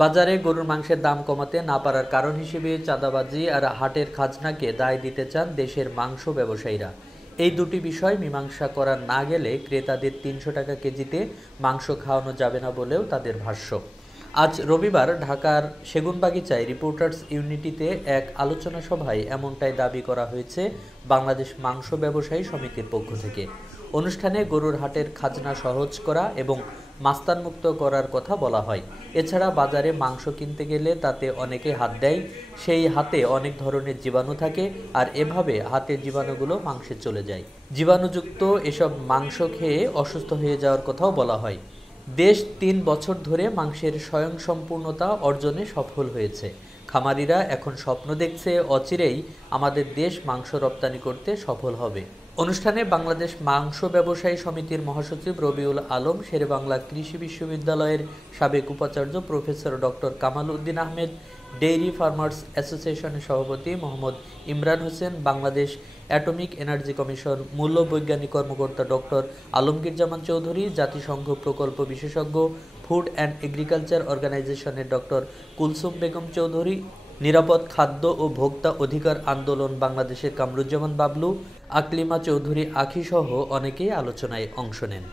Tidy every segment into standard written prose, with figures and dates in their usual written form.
বাজারে গরুর মাংসের দাম কমাতে না পারার কারণ হিসেবে চাঁদাবাজি আর হাটের খাজনাকে দায় দিতে চান দেশের মাংস ব্যবসায়ীরা। এই দুটি বিষয় মীমাংসা করা না গেলে ক্রেতাদের ৩০০ টাকা কেজিতে মাংস খাওয়ানো যাবে না বলেও তাদের ভাষ্য। আজ রবিবার ঢাকার সেগুনবাগিচায় রিপোর্টার্স ইউনিটিতে এক আলোচনা সভায় এমনটাই দাবি করা হয়েছে বাংলাদেশ মাংস ব্যবসায়ী সমিতির পক্ষ থেকে। অনুষ্ঠানে গরুর হাটের খাজনা সহজ করা এবং মাস্তানমুক্ত করার কথা বলা হয়। এছাড়া বাজারে মাংস কিনতে গেলে তাতে অনেকে হাত দেয়, সেই হাতে অনেক ধরনের জীবাণু থাকে, আর এভাবে হাতের জীবাণুগুলো মাংসে চলে যায়। জীবাণুযুক্ত এসব মাংস খেয়ে অসুস্থ হয়ে যাওয়ার কথাও বলা হয়। দেশ ৩ বছর ধরে মাংসের স্বয়ংসম্পূর্ণতা অর্জনে সফল হয়েছে। খামারিরা এখন স্বপ্ন দেখছে অচিরেই আমাদের দেশ মাংস রপ্তানি করতে সফল হবে। অনুষ্ঠানে বাংলাদেশ মাংস ব্যবসায়ী সমিতির মহাসচিব রবিউল আলম, শেরেবাংলা কৃষি বিশ্ববিদ্যালয়ের সাবেক উপাচার্য professor doctor Kamal Uddin Ahmed, dairy farmers অ্যাসোসিয়েশনের সভাপতি Mohammad Imran Hossain, Bangladesh atomic energy commission মূল্য বৈজ্ঞানিক কর্মকর্তা ডক্টর আলমগীর জামান চৌধুরী, জাতিসংঘ প্রকল্প বিশেষজ্ঞ ফুড অ্যান্ড এগ্রিকালচার অর্গানাইজেশনের ডক্টর কুলসুম বেগম চৌধুরী, নিরাপদ খাদ্য ও ভোক্তা অধিকার আন্দোলন বাংলাদেশের কামরুজ্জামান বাবলু, আকলিমা চৌধুরী আখি সহ অনেকেই আলোচনায় অংশ নেন।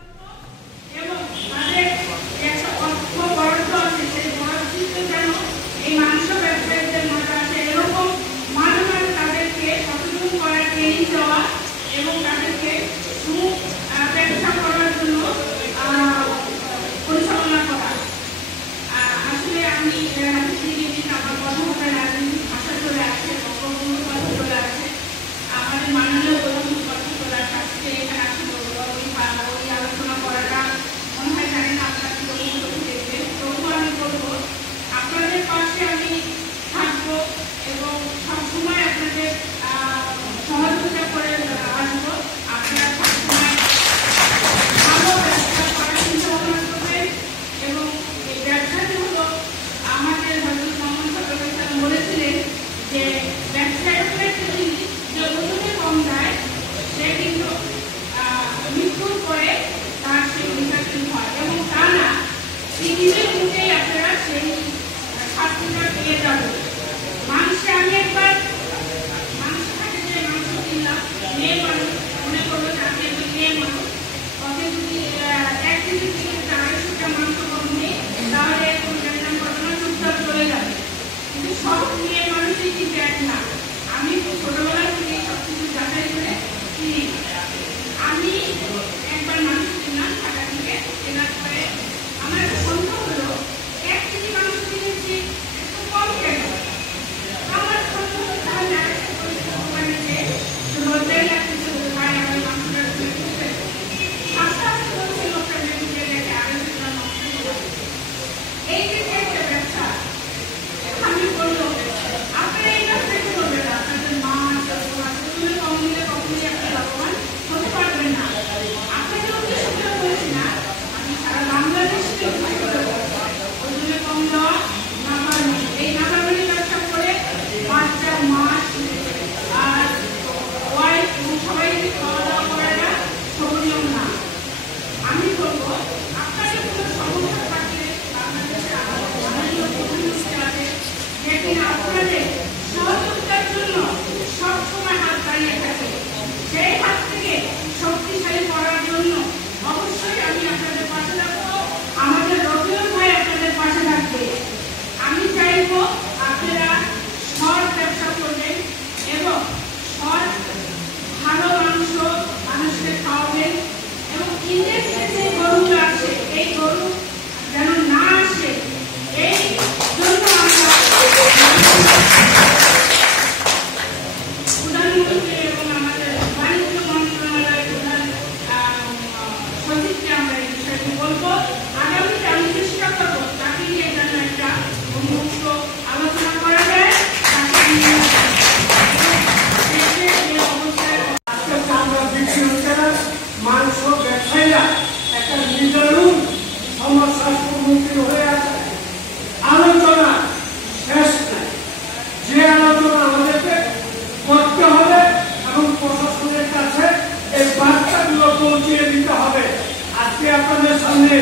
আপনাদের সামনে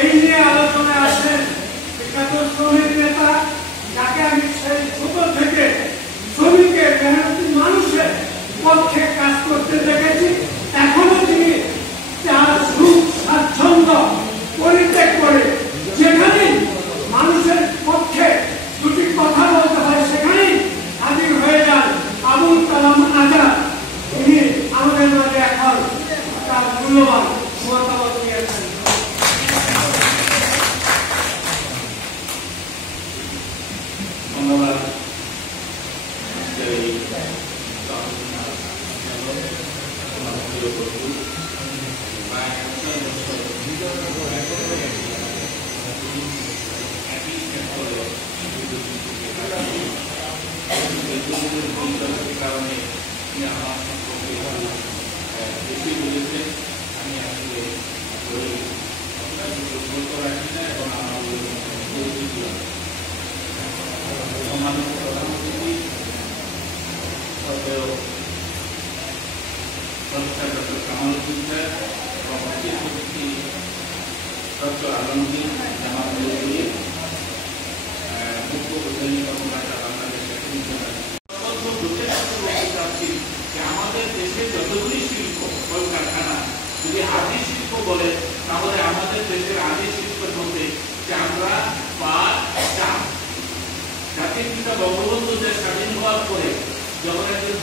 এই নিয়ে আলোচনায় আসেন ছাত্র শ্রমিক নেতা, যাকে আমি সেই ছোট থেকে শ্রমিকের মেহনতি মানুষের পক্ষে কাজ করতে দেখেছি, এখনো তিনি তার সুখ স্বাচ্ছন্দ্য পরিত্যাগ করে যেখানেই মানুষের পক্ষে দুটি কথা বলতে হয় সেখানেই হাজির হয়ে যান আবুল কালাম আজাদ। তিনি আমাদের মাঝে এখন তার মূল্যবান মতামত দিয়েছেন। ধন্যবাদ। কারণে আমার সম্পর্কে বেশি বলেছেন। আমি আসলে আপনার বলতে রাখি না এবং আমার সম্মানিত প্রধানমন্ত্রী ডক্টর কামালউদ্দিন স্যার এবং অফিস সভাপতি ডক্টর আলমগীর জামাত মজুরি, মুখ্য বৈজ্ঞানিক কর্মকর্তা বাংলাদেশের আমাদের দেশে যতগুলি শিল্প কলকারখানা যদি আদি শিল্প বলে তাহলে আমাদের দেশের আদি শিল্পের মধ্যে চামড়া, পাট, চা। জাতির পিতা বঙ্গবন্ধু দেশ স্বাধীন হওয়ার পরে যখন একজন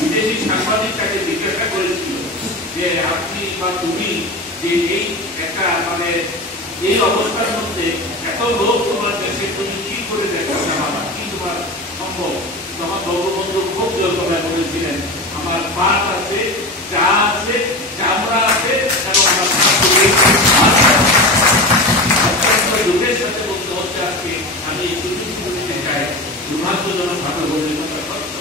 বিদেশি সাংবাদিক তাকে জিজ্ঞাসা করেছিল যে আপনি বা তুমি যে এই একটা মানে এই অবস্থার মধ্যে এত লোক তোমার দেশে তুমি কি করে দেখা চালাবা, কি তোমার সম্ভব, তখন বঙ্গবন্ধু খুব জোরকথায় বলেছিলেন আমার পাট আছে, চা আছে, চামড়া আছে এবং আমার যুগের সাথে বলতে হচ্ছে আজকে আমি দিতে চাই দুর্ভাগ্যজনক ভাবে বলে সত্য।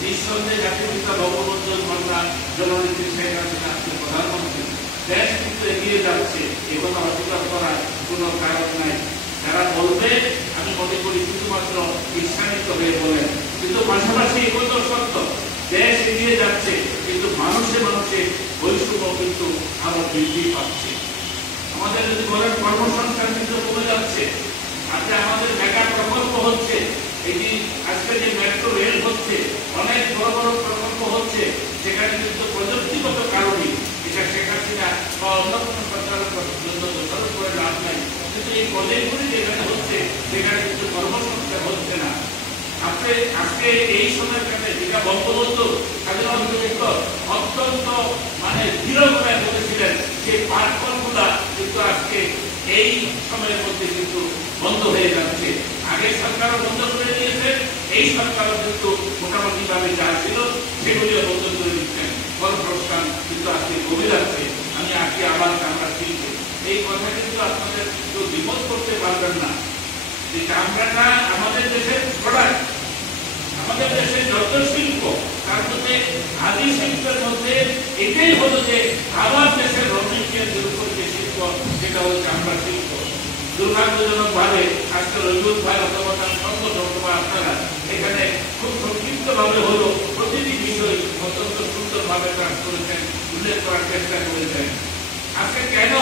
নিঃসন্দেহে জাতির পিতা বঙ্গবন্ধুর কন্যা জননেত্রী শেখ হাসিনা আজকে প্রধানমন্ত্রী, দেশ কিন্তু এগিয়ে যাচ্ছে, এ কথা অস্বীকার করার কোনো কারণ নাই। যারা বলবে আমি মনে করি শুধুমাত্র ঈর্ষান্বিত হয়ে বলেন, কিন্তু পাশাপাশি এ কথা সত্য দেশ এগিয়ে যাচ্ছে, কিন্তু মানুষে মানুষে বৈষম্য কিন্তু আরো বৃদ্ধি পাচ্ছে। আমাদের যদি বলেন কর্মসংস্থান কিন্তু কমে যাচ্ছে। আজকে আমাদের মেগা প্রকল্প হচ্ছে, এই যে আজকে যে মেট্রো রেল হচ্ছে, অনেক বড় বড় প্রকল্প হচ্ছে, সেখানে কিন্তু প্রযুক্তিগত কারণে এটা শেখ হাসিনা বা অন্য কোনো সরকারের জন্য দোষারোপ করে লাভ নাই, কিন্তু এই কলেজগুলি যেখানে হচ্ছে সেখানে কিন্তু কর্মসংস্থান হচ্ছে না। আজকে এই সময়ের কাছে যেটা বঙ্গবন্ধু স্বাধীনতা অত্যন্ত মানে দৃঢ়ভাবে বলেছিলেন সেই পাঠকলগুলা কিন্তু আজকে এই সময়ের মধ্যে কিন্তু বন্ধ হয়ে যাচ্ছে। আগের সরকারও বন্ধ করে দিয়েছে, এই সরকারও কিন্তু মোটামুটি ভাবে যা ছিল সেগুলিও বন্ধ করে দিচ্ছেন। কর্মসংস্থান কিন্তু আজকে কমে যাচ্ছে। আমি আজকে আবার চামড়া শিল্প এই কথা কিন্তু আপনাদের কেউ বিপদ করতে পারবেন না। যে চামড়াটা আমাদের দেশের প্রোডাক্ট, আমাদের দেশের যত শিল্প তার মধ্যে আদি শিল্পের মধ্যে এটাই হলো যে আমার দেশের রমণীকের উপর যে শিল্প সেটা হলো চামড়া শিল্প। দুর্ভাগ্যজনক ভাবে আজকে রঞ্জুত ভাই অথবা তার সংগঠন অথবা আপনারা এখানে খুব সংক্ষিপ্ত ভাবে হলো প্রতিটি বিষয় অত্যন্ত সুন্দর ভাবে কাজ করেছেন, উল্লেখ করার চেষ্টা করেছেন। আজকে কেন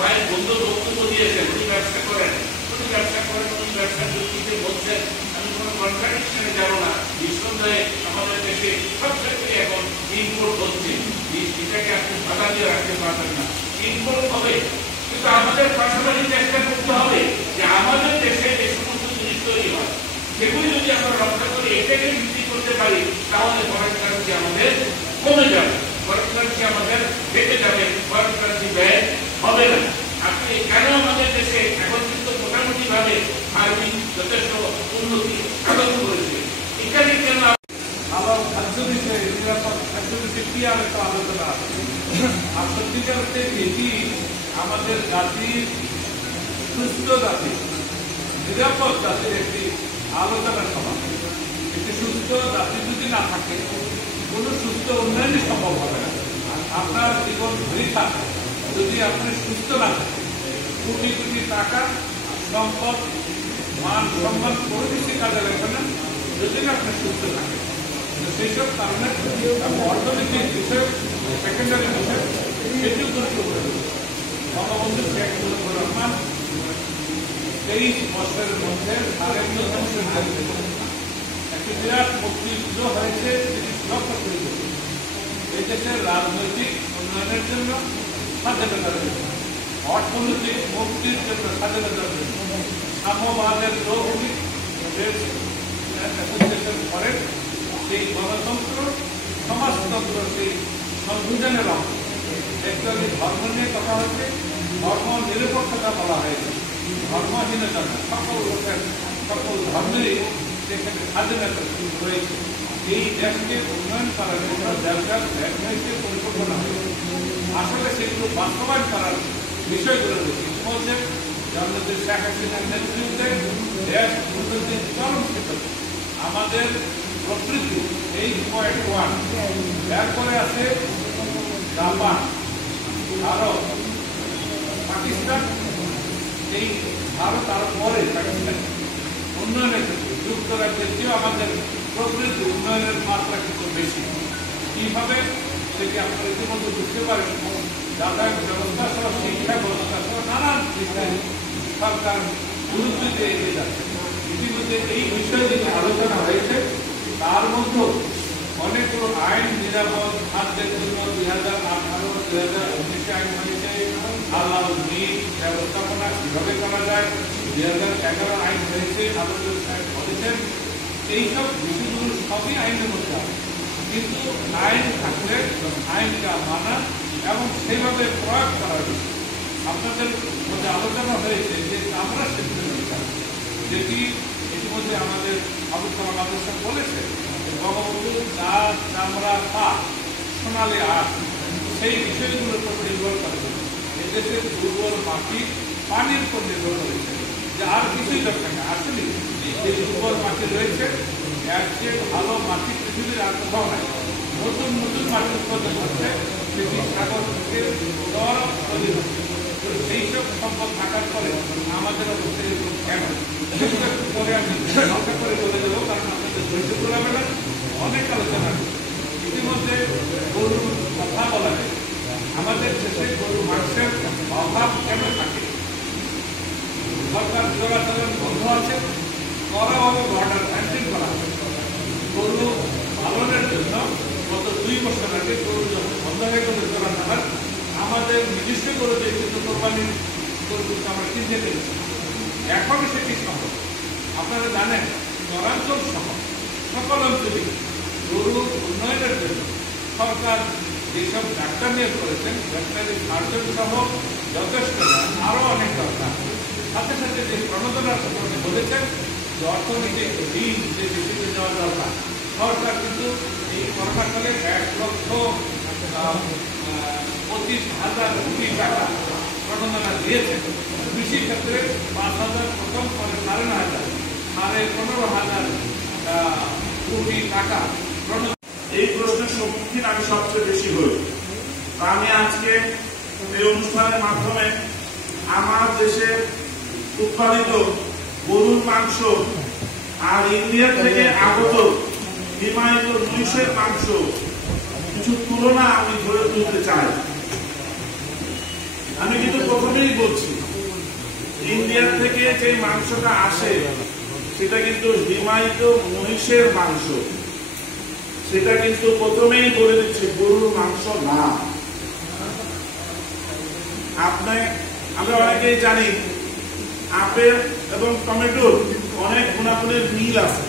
ভাই বন্ধু বক্তব্য দিয়েছেন উনি ব্যবসা করেন, উনি ব্যবসার যুক্তিতে বলছেন, আমি কোনো কন্ট্রাডিকশনে যাব না। নিঃসন্দেহে আমাদের দেশে সব ক্ষেত্রে এখন ইম্পোর্ট হচ্ছে, এটাকে আপনি বাধা দিয়ে রাখতে পারবেন না, ইম্পোর্ট হবে। কিন্তু আমাদের পাশাপাশি চেষ্টা করতে হবে যে আমাদের দেশে যে সমস্ত জিনিস তৈরি হয় সেগুলি যদি আমরা রক্ষা করে এটাকে বৃদ্ধি করতে পারি তাহলে ফরেন কারেন্সি আমাদের কমে যাবে, ফরেন কারেন্সি আমাদের বেড়ে যাবে, ফরেন কারেন্সি ব্যয় হবে না। আপনি কেন আমাদের দেশে এখন কিন্তু মোটামুটি ভাবে ফার্মিং যথেষ্ট উন্নতি সাধন করেছে, এখানে কেন আবার খাদ্য বিষয়ে নিরাপদ খাদ্য বিষয়ে কি আর একটা আলোচনা আছে। আর সত্যিকার অর্থে এটি আমাদের জাতির সুস্থ জাতি, নিরাপদ জাতির একটি আলোচনা সভা। একটি সুস্থ জাতি যদি না থাকে কোনো সুস্থ উন্নয়নই সম্ভব হবে না। আপনার জীবন বৃথা যদি আপনি সুস্থ না থাকে, কোটি কোটি টাকা সম্পদ মান সম্মান কোনো কিছু কাজে লাগবে না যদি না আপনি সুস্থ থাকেন। সেই সব কারণে অর্থনৈতিক বিষয় সেকেন্ডারি বিষয় সেটিও গুরুত্বপূর্ণ। বঙ্গবন্ধু শেখ মুজিবুর রহমান 23 বছরের মধ্যে 3.5 একটি বিরাট মুক্তিযুদ্ধ হয়েছে 30 লক্ষ কোটি টাকা। এই দেশের রাজনৈতিক উন্নয়নের জন্য, স্বাধীনতার জন্য, অর্থনৈতিক মুক্তির জন্য, স্বাধীনতার জন্য, সাম্যবাদের লৌকিক করেন সেই গণতন্ত্র, সমাজতন্ত্র, সেই সংবিধানের অংশ। একচুয়ালি ধর্ম নিয়ে কথা হচ্ছে, ধর্ম নিরপেক্ষতা বলা হয়েছে, ধর্মহীনতা না, সকল লোকের সকল ধর্মেরই সেখানে স্বাধীনতা রয়েছে। এই দেশকে উন্নয়ন করার জন্য ব্যবসায়িক পরিকল্পনা হয়েছে। আসলে সেগুলো বাস্তবায়ন করার বিষয়গুলো রয়েছে। বলছে জননেত্রী শেখ হাসিনার নেতৃত্বে দেশ উন্নতির চরম ক্ষেত্রে আমাদের প্রকৃতি 8.1, এরপরে আছে জাপান, ভারত, পাকিস্তান। এই ভারত আরো পরে পাকিস্তান উন্নয়নের ক্ষেত্রে যুক্তরাজ্যের চেয়েও আমাদের প্রকৃতি উন্নয়নের মাত্রা কিন্তু বেশি। কিভাবে সেটি আপনারা ইতিমধ্যে বুঝতে পারেন। যাতায়াত ব্যবস্থা সহ, শিক্ষা ব্যবস্থা সহ নানান বিষয়ে সরকার গুরুত্ব দিয়ে এগিয়ে যাচ্ছে। ইতিমধ্যে এই বিষয়ে যে আলোচনা হয়েছে তার মধ্যে অনেকগুলো আইন, নিরাপদ খাদ্যের জন্য 2018-2019 আইন হয়েছে, হালাল মিট ব্যবস্থাপনা কিভাবে করা যায় 2011 আইন হয়েছে, আলোচনা সাহেব বলেছেন। এইসব বিষয়গুলো সবই আইনের মধ্যে আছে, কিন্তু আইন থাকলে আইনটা মানা এবং সেইভাবে প্রয়োগ করার বিষয়। আপনাদের মধ্যে আলোচনা হয়েছে যে চামড়া শিল্পের বিষয়, যেটি ইতিমধ্যে আমাদের আবুল কালাম আজাদ সাহেব বলেছে, বঙ্গবন্ধু দাঁত, চামড়া, পা, সোনালী আট, সেই বিষয়গুলোর উপর নির্ভর করে এদেশের দুর্বল মাটি পানির উপর নির্ভর করেছে, যে আর কিছুই দরকার নেই। আসলে যে দুর্বল মাটি রয়েছে এর চেয়ে ভালো মাটি পৃথিবীর আর কোথাও নাই। নতুন নতুন মাটি উৎপাদন হচ্ছে, সেটি সাগর থেকে বরফ তৈরি হচ্ছে। এইসব সম্পদ থাকার পরে আমাদের অবস্থা এরকম কেন? একটু পরে আমি হালকা করে বলে দেবো, কারণ আপনাদের ধৈর্য করাবে না, অনেক আলোচনা। ইতিমধ্যে গরুর কথা বলা যায়, আমাদের দেশে গরু মাংসের অভাব কেন থাকে? সরকার চোরাচালান বন্ধ আছে, কড়াভাবে বর্ডার মেনটেন করা আছে। গরু পালনের জন্য গত 2 বছর আগে গরু যখন বন্ধ হয়ে গেল চোরাচালান, আমাদের নিজস্ব গরু যে কিন্তু কোরবানির গরু আমরা কিনতে পেরেছি। এখন সেটি সম্ভব। আপনারা জানেন চরাঞ্চল সহ সকল অঞ্চলে গরু উন্নয়নের জন্য সরকার যেসব ডাক্তার নিয়োগ করেছেন, ভেটেরিনারি সার্জন সহ যথেষ্ট না, আরও অনেক দরকার। সাথে সাথে যে প্রণোদনার সম্পর্কে বলেছেন যে অর্থনৈতিক ঋণ যে বেশিতে দেওয়া দরকার, সরকার কিন্তু এই করোনাকালে 1,25,000 কোটি টাকা প্রণোদনা দিয়েছেন। কৃষি ক্ষেত্রে 5,000 প্রথম, পরে 9,500, 15,000 কোটি টাকা। এই প্রশ্নের সম্মুখীন আমি সবচেয়ে বেশি হই। আমি আজকে এই অনুষ্ঠানের মাধ্যমে আমার দেশে উৎপাদিত গরুর মাংস আর ইন্ডিয়া থেকে আগত হিমায়িত মহিষের মাংস কিছু তুলনা আমি ধরে তুলতে চাই। আমি কিন্তু প্রথমেই বলছি, ইন্ডিয়া থেকে যে মাংসটা আসে সেটা কিন্তু হিমায়িত মহিষের মাংস। সেটা কিন্তু প্রথমেই বলে দিচ্ছে গরুর মাংস না। আমরা অনেকেই জানি আপেল এবং টমেটোর অনেক গুণাগুণের মিল আছে।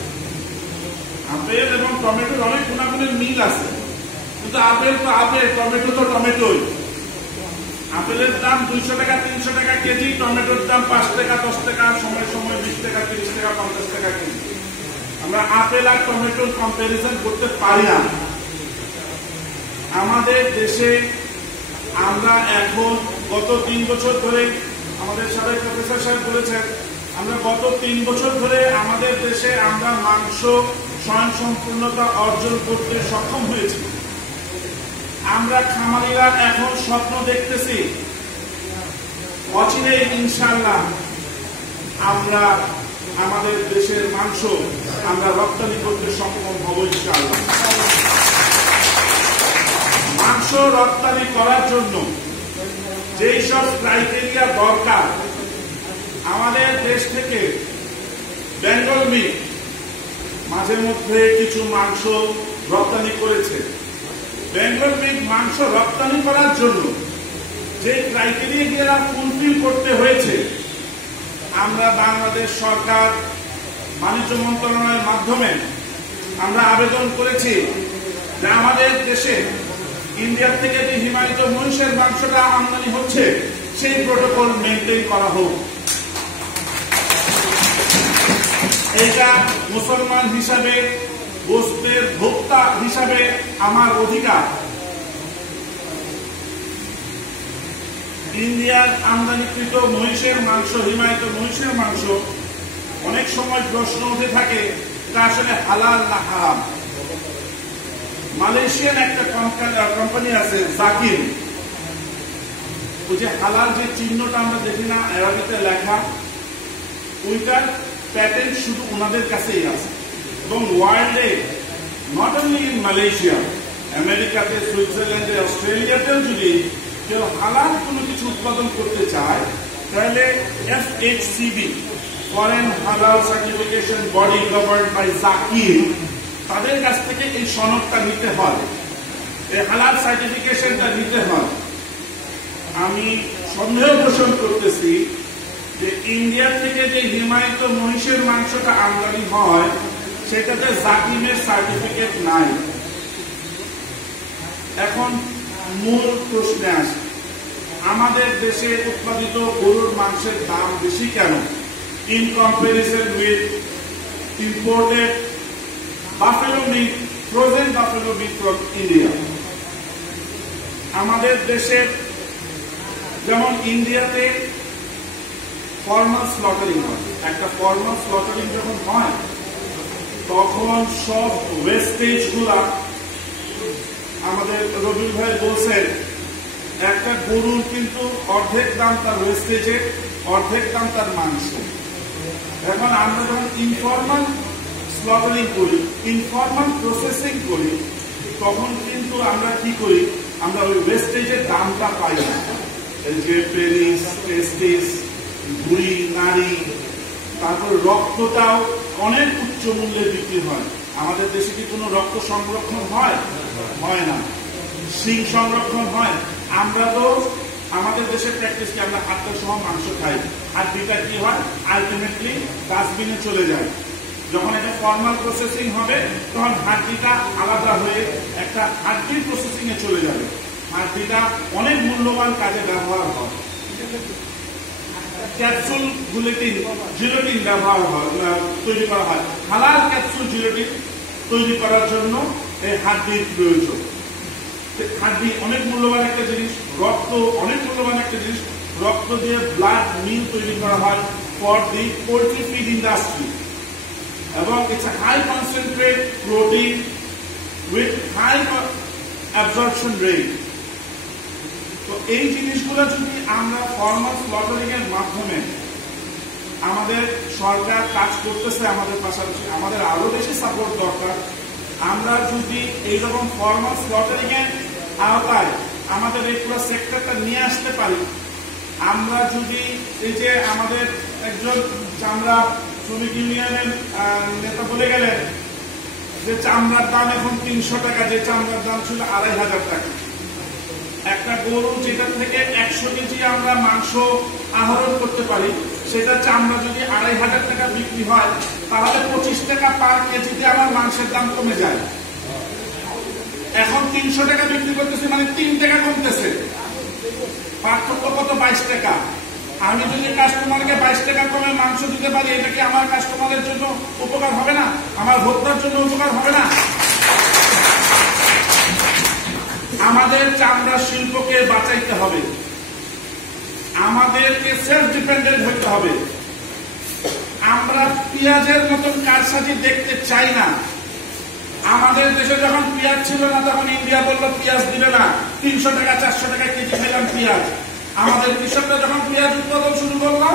আপেল এবং টমেটোর অনেক গুণাগুণের মিল আছে, কিন্তু আপেল তো আপেল, টমেটো তো টমেটোই। আপেলের দাম 200 টাকা 300 টাকা কেজি, টমেটোর দাম 5 টাকা 10 টাকা, সময় সময় 20 টাকা 30 টাকা 50 টাকা কেজি। আমরা আপেল আর টমেটোর কম্পারিজন করতে পারি না। আমাদের দেশে আমরা এখন গত 3 বছর ধরে, আমাদের সাবেক প্রফেসর সাহেব বলেছেন, আমরা গত 3 বছর ধরে আমাদের দেশে আমরা মাংস স্বয়ংসম্পূর্ণতা অর্জন করতে সক্ষম হয়েছি। আমরা খামারিরা এখন স্বপ্ন দেখতেছি অচিরেই ইনশাআল্লাহ আমরা আমাদের দেশের মাংস আমরা রপ্তানি করতে সক্ষম হব ইনশাআল্লাহ। মাংস রপ্তানি করার জন্য যেই সব ক্রাইটেরিয়া দরকার আমাদের দেশ থেকে বেঙ্গল মিট মাঝে মধ্যে কিছু মাংস রপ্তানি করেছে। বেঙ্গল মিট মাংস রপ্তানি করার জন্য যে ক্রাইটেরিয়া ফুলফিল করতে হয়েছে, আমরা বাংলাদেশ সরকার বাণিজ্য মন্ত্রণালয়ের মাধ্যমে আমরা আবেদন করেছি যে আমাদের দেশে ইন্ডিয়া থেকে যে হিমায়িত মহিষের মাংসটা আমদানি হচ্ছে সেই প্রোটোকল মেনটেন করা হোক। এটা মুসলমান হিসাবে, গোশতের ভোক্তা হিসাবে আমার অধিকার। ইন্ডিয়ার আমদানিকৃত মহিষের মাংস, হিমায়িত মহিষের মাংস অনেক সময় প্রশ্ন উঠে থাকে তা আসলে হালাল না হারাম। মালয়েশিয়ান একটা কোম্পানি আছে জাকির, ওই যে হালাল যে চিহ্নটা আমরা দেখি না আরবিতে লেখা, ওইটার প্যাটেন্ট শুধু ওনাদের কাছেই আছে। এবং ওয়ার্ল্ডে নট অনলি ইন মালয়েশিয়া, আমেরিকাতে, সুইজারল্যান্ডে, অস্ট্রেলিয়াতেও যদি কেউ হালাল কোনো কিছু উৎপাদন করতে চায় তাহলে FHCB, foreign halal certification body governed by Zakir, তাদের কাছ থেকে এই সনদটা নিতে হয়, এই হালাল সার্টিফিকেশনটা নিতে হয়। আমি সন্দেহ পোষণ করতেছি যে ইন্ডিয়া থেকে যে হিমায়িত মহিষের মাংসটা আমদানি হয় সেটাতে জাকিমের সার্টিফিকেট নাই। এখন মূল প্রশ্নে আসে, আমাদের দেশে উৎপাদিত গরুর মাংসের দাম বেশি কেন in comparison with imported buffalo meat, frozen buffalo meat from India? আমাদের দেশে যেমন ইন্ডিয়াতে ফর্মাল স্লটারিং হয়, একটা ফর্মাল স্লটারিং যখন হয় তখন সব ওয়েস্টেজ গুলা, আমাদের রবিউল ভাই বলছেন একটা গরুর কিন্তু অর্ধেক দাম তার ওয়েস্টেজে, অর্ধেক দাম তার মাংস। এখন আমরা যখন ইনফর্মাল স্লটারিং করি, ইনফর্মাল প্রসেসিং করি, তখন কিন্তু আমরা কি করি, আমরা ওই ওয়েস্টেজের দামটা পাই না। যে পেনিস, টেস্টিস, ভুঁড়ি, নাড়ি, তারপর রক্তটাও অনেক উচ্চ মূল্যে বিক্রি হয়। আমাদের দেশে কি কোনো রক্ত সংরক্ষণ হয়? হয় না। শিং সংরক্ষণ হয়? আমরা তো আমাদের দেশের প্র্যাকটিস কি, আমরা হাড়টা সহ মাংস খাই, হাড্ডিটা কি হয় আলটিমেটলি ডাস্টবিনে চলে যায়। যখন এটা ফর্মাল প্রসেসিং হবে তখন হাড্ডিটা আলাদা হয়ে একটা হাড্ডির প্রসেসিং এ চলে যাবে। হাড্ডিটা অনেক মূল্যবান কাজে ব্যবহার হয়। ক্যাপসুল জিলেটিন ব্যবহার হয়, তৈরি করা হয়। হালাল ক্যাপসুল জিলেটিন তৈরি করার জন্য এই হাড্ডির প্রয়োজন। হাড্ডি অনেক মূল্যবান একটা জিনিস, রক্ত অনেক মূল্যবান একটা জিনিস। রক্ত দিয়ে ব্লাড মিল তৈরি করা হয় for the poultry feed industry, এবং it's a high concentrate protein with high absorption rate. তো এই জিনিসগুলো যদি আমরা ফর্মাল স্লটারিং এর মাধ্যমে, আমাদের সরকার কাজ করতেছে আমাদের পাশাপাশি, আমাদের আরো বেশি সাপোর্ট দরকার। আমরা যদি এইরকম ফর্মাল স্লটারিং এর আওতায় আমাদের এই পুরো সেক্টরটা নিয়ে আসতে পারি, আমরা যদি এই যে আমাদের একজন চামড়া শ্রমিক ইউনিয়নের নেতা বলে গেলেন যে চামড়ার দাম এখন 300 টাকা, যে চামড়ার দাম ছিল 2500 টাকা। একটা গরু যেটা থেকে 100 কেজি আমরা মাংস আহরণ করতে পারি, সেটা চামড়া যদি 2500 টাকা বিক্রি হয় তাহলে 25 টাকা পার কেজিতে আমার মাংসের দাম কমে যায়। এখন 300 টাকা বিক্রি করতেছে, মানে 3 টাকা কমতেছে, পার্থক্য কত? 22 টাকা। আমি যদি কাস্টমারকে 22 টাকা কমে মাংস দিতে পারি, এটা কি আমার কাস্টমারের জন্য উপকার হবে না? আমার ভোক্তার জন্য উপকার হবে না? আমাদের চামড়া শিল্পকে বাঁচাইতে হবে, আমাদেরকে সেলফ ডিপেন্ডেন্ট হতে হবে। আমরা পেঁয়াজের মতন কারসাজি দেখতে চাই না। আমাদের দেশে যখন পেঁয়াজ ছিল না তখন ইন্ডিয়া বললো পেঁয়াজ দিবে না, 300 টাকা 400 টাকা কেজি খেলাম পেঁয়াজ। আমাদের কৃষকরা যখন পেঁয়াজ উৎপাদন শুরু করলো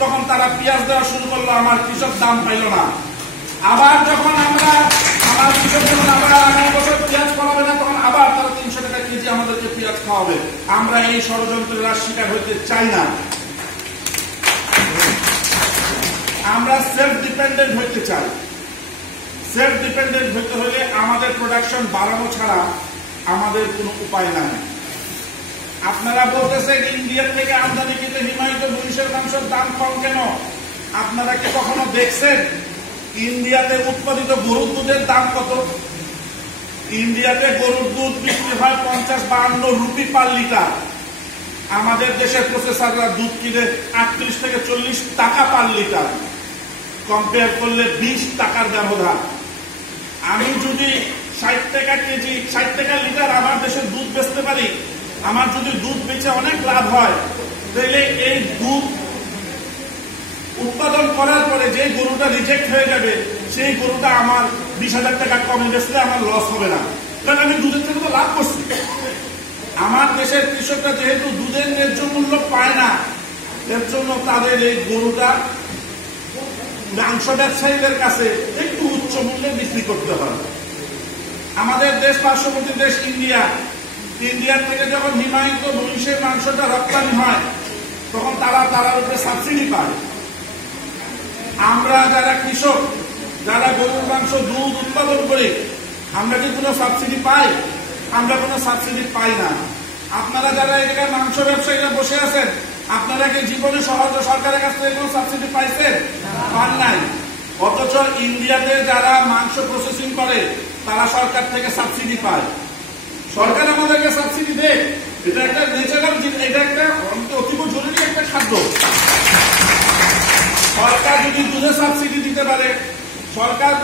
তখন তারা পেঁয়াজ দেওয়া শুরু করলো, আমার কৃষক দাম পাইল না। আবার যখন আমরা আমার কৃষক যখন আবার আগামী বছর পেঁয়াজ ফলাবে না, তখন আবার তারা 300 টাকা কেজি আমাদেরকে পেঁয়াজ খাওয়াবে। আমরা এই ষড়যন্ত্রের শিকার হইতে চাই না। আমরা সেলফ ডিপেন্ডেন্ট হইতে চাই। সেলফ ডিপেন্ডেন্ট হইতে হলে আমাদের প্রোডাকশন বাড়ানো ছাড়া আমাদের কোনো উপায় নাই। আপনারা বলতেছেন ইন্ডিয়া থেকে আমদানিকৃত হিমায়িত মহিষের মাংসের দাম কম কেন? আপনারা কি কখনো দেখছেন ইন্ডিয়াতে উৎপাদিত গরুর দুধের দাম কত? ইন্ডিয়াতে গরুর দুধ বিক্রি হয় 50-52 রুপি পার লিটার। আমাদের দেশের প্রসেসররা দুধ কিনে 38 থেকে 40 টাকা পার লিটার। কম্পেয়ার করলে 20 টাকার ব্যবধান। আমি যদি 60 টাকা কেজি, 60 টাকা লিটার আমার দেশের দুধ বেচতে পারি, আমার যদি দুধ বেচে অনেক লাভ হয়, তাহলে এই দুধ উৎপাদন করার পরে যে গরুটা রিজেক্ট হয়ে যাবে, সেই গরুটা আমার 20,000 টাকা কমে বেচলে আমার লস হবে না, কারণ আমি দুধের থেকে তো লাভ করছি। আমার দেশের কৃষকরা যেহেতু দুধের ন্যায্য মূল্য পায় না, এর জন্য তাদের এই গরুটা মাংস ব্যবসায়ীদের কাছে একটু উচ্চ মূল্যে বিক্রি করতে হয়। আমাদের দেশ পার্শ্ববর্তী দেশ ইন্ডিয়া, ইন্ডিয়ার থেকে যখন হিমায়িত মহিষের মাংসটা রপ্তানি হয়, তখন তারা উপরে সাবসিডি পায়। আমরা যারা কৃষক, যারা গরুর মাংস দুধ উৎপাদন করি, আমরা কি কোনো সাবসিডি পাই? আমরা কোনো সাবসিডি পাই না। আপনারা যারা এই জায়গায় মাংস ব্যবসায়ীরা বসে আছেন, আপনারা কি জীবনে সহজ সরকারের কাছ থেকে কোনো সাবসিডি পাইছেন? পান নাই। অথচ ইন্ডিয়াতে যারা মাংস প্রসেসিং করে, তারা সরকার থেকে সাবসিডি পায়। সরকার আমাদেরকে সাবসিডি দেয়, এটা একটা ন্যাচারাল, এটা একটা অতীব জরুরি একটা খাদ্য। সরকার যদি দুধে সাবসিডি দিতে পারে, সরকার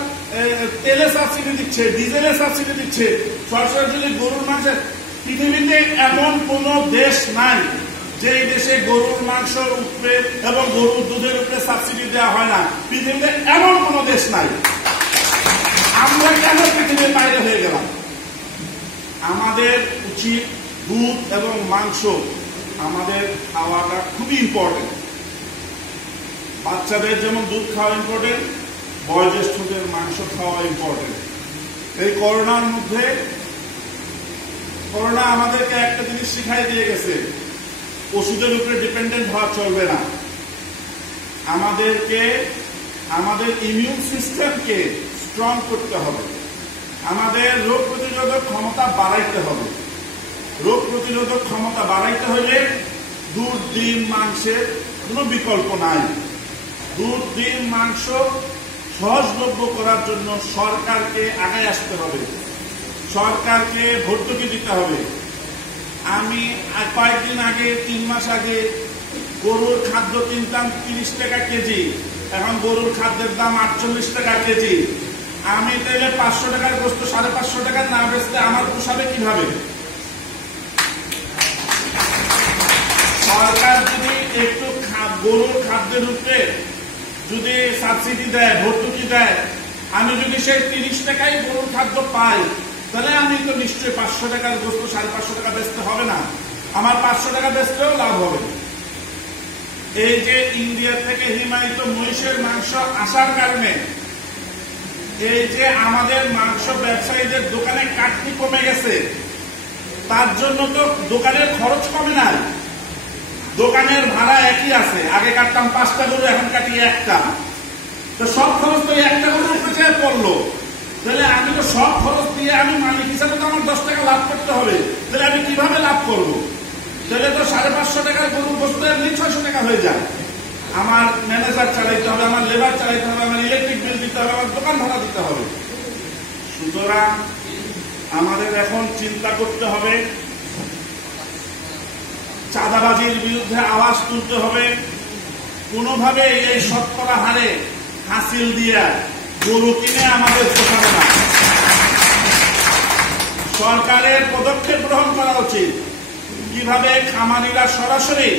তেলে সাবসিডি দিচ্ছে, ডিজেলে সাবসিডি দিচ্ছে, সরকার যদি গরুর মাংসের, পৃথিবীতে এমন কোন দেশ নাই যে দেশে গরুর মাংসের উপরে এবং গরুর দুধের উপরে সাবসিডি দেওয়া হয় না। পৃথিবীতে এমন কোন দেশ নাই। আমরা কেন পৃথিবীর বাইরে হয়ে গেলাম? আমাদের উচিত দুধ এবং মাংস আমাদের খাওয়াটা খুবই ইম্পর্টেন্ট। বাচ্চাদের যেমন দুধ খাওয়া ইম্পর্টেন্ট, বয়োজ্যেষ্ঠদের মাংস খাওয়া ইম্পর্টেন্ট। এই করোনার মধ্যে করোনা আমাদেরকে একটা জিনিস শিখাই দিয়ে গেছে, ওষুধের উপরে ডিপেন্ডেন্ট হওয়া চলবে না। আমাদেরকে আমাদের ইমিউন সিস্টেমকে স্ট্রং করতে হবে, আমাদের রোগ প্রতিরোধক ক্ষমতা বাড়াইতে হবে। রোগ প্রতিরোধক ক্ষমতা বাড়াইতে হলে দুধ, ডিম, মাংসের কোনো বিকল্প নাই। দুধ, ডিম, মাংস সহজলভ্য করার জন্য সরকারকে আগায় আসতে হবে, সরকারকে ভর্তুকি দিতে হবে। আমি কয়েকদিন আগে, 3 মাস আগে গরুর খাদ্য কিনতাম 30 টাকা কেজি, এখন গরুর খাদ্যের দাম 48 টাকা কেজি। আমি তাইলে 500 টাকার গোস্ত 550 টাকা না বেচতে আমার পোষাবে কিভাবে? সরকার যদি একটু গরুর খাদ্যের উপরে যদি সাবসিডি দেয়, ভর্তুকি দেয়, আমি যদি সেই 30 টাকায় গরুর খাদ্য পাই, তাহলে আমি তো নিশ্চয়ই 500 টাকার গোস্ত 550 টাকা বেচতে হবে না, আমার 500 টাকা বেচতেও লাভ হবে। এই যে ইন্ডিয়া থেকে হিমায়িত মহিষের মাংস আসার কারণে এই যে আমাদের মাংস ব্যবসায়ীদের দোকানে কাটতি কমে গেছে, তার জন্য তো দোকানের খরচ কমে নাই, দোকানের ভাড়া একই আছে। আগে কাটতাম 5টা গরু, এখন কাটি 1টা, তো সব খরচ তো 1টা গরুর উপরে পড়লো। তাহলে আমি তো সব খরচ দিয়ে আমি মালিক হিসাবে তো আমার 10 টাকা লাভ করতে হবে, তাহলে আমি কিভাবে লাভ করবো? তাহলে তো 550 টাকার গরু বসতে 600 টাকা হয়ে যায়। আমার ম্যানেজার চালাইতে হবে, আমার লেবার চালাইতে হবে, আমার ইলেকট্রিক বিল দিতে হবে, আমার দোকান ভাড়া দিতে হবে। সুতরাং আমাদের এখন চিন্তা করতে হবে, চাঁদাবাজির বিরুদ্ধে আওয়াজ তুলতে হবে। কোনোভাবে এই শতকরা হারে হাসিল দিয়ে গরু কিনে আমাদের পোষাবে না। সরকারের পদক্ষেপ গ্রহণ করা উচিত, কিভাবে খামারিরা সরাসরি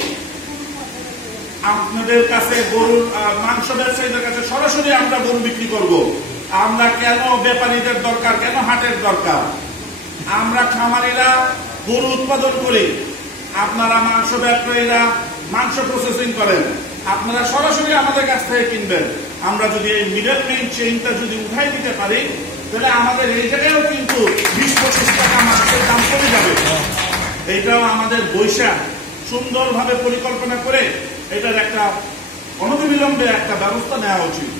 আপনাদের কাছে গরুর মাংস ব্যবসায়ীদের কাছে সরাসরি আমরা গরু বিক্রি করব। আমরা কেন ব্যাপারীদের দরকার, কেন হাটের দরকার? আমরা খামারিরা গরু উৎপাদন করি, আপনারা মাংস ব্যবসায়ীরা মাংস প্রসেসিং করেন, আপনারা সরাসরি আমাদের কাছ থেকে কিনবেন। আমরা যদি এই মিডল মেইন চেইনটা যদি উঠাই দিতে পারি, তাহলে আমাদের এই জায়গায়ও কিন্তু 20-25 টাকা মাংসের দাম কমে যাবে। এইটাও আমাদের বৈশাখ সুন্দরভাবে পরিকল্পনা করে এটার একটা অনতিবিলম্বে একটা ব্যবস্থা নেওয়া উচিত।